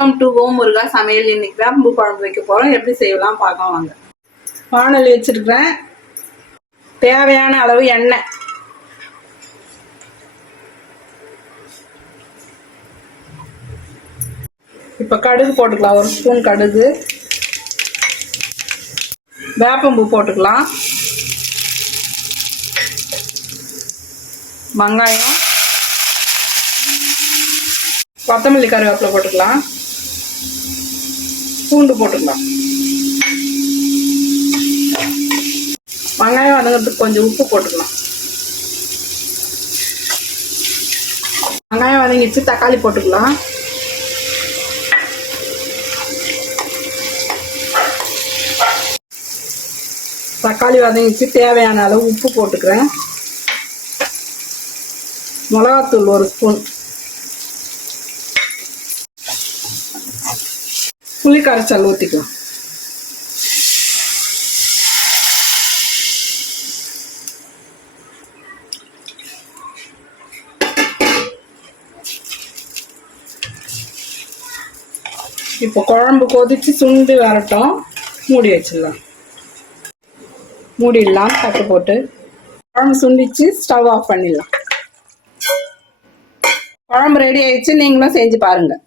Welcome to ஓம் முருகா சமையல் இன்னைக்கு வேம்பு குழம்பு வைக்க போறோம். எப்படி செய்யலாம் பார்க்கலாம் வாங்க. வானொலி வச்சிருக்கிறேன். தேவையான அளவு எண்ணெய். இப்போ கடுகு போட்டுக்கலாம். ஒரு ஸ்பூன் கடுகு. வேப்பம்பூ போட்டுக்கலாம். வெங்காயம். கொத்தமல்லி கருவேப்பிலை போட்டுக்கலாம். பூண்டு போட்டுக்கலாம். வெங்காயம் வதங்கிறதுக்கு கொஞ்சம் உப்பு போட்டுக்கலாம். வெங்காயம் வதங்கிச்சு தக்காளி போட்டுக்கலாம். தக்காளி வதங்கிச்சு தேவையான அளவு உப்பு போட்டுக்கிறேன். மிளகாத்தூள் ஒரு ஸ்பூன். புளி கரைச்சல் ஊற்றிக்கலாம் இப்போ குழம்பு கொதிச்சு சுண்டு வரட்டும். மூடி வச்சிடலாம். மூடிடலாம் தட்டு போட்டு. குழம்பு சுண்டிச்சு ஸ்டவ் ஆஃப் பண்ணிடலாம். குழம்பு ரெடி ஆயிடுச்சு நீங்களும் செஞ்சு பாருங்கள்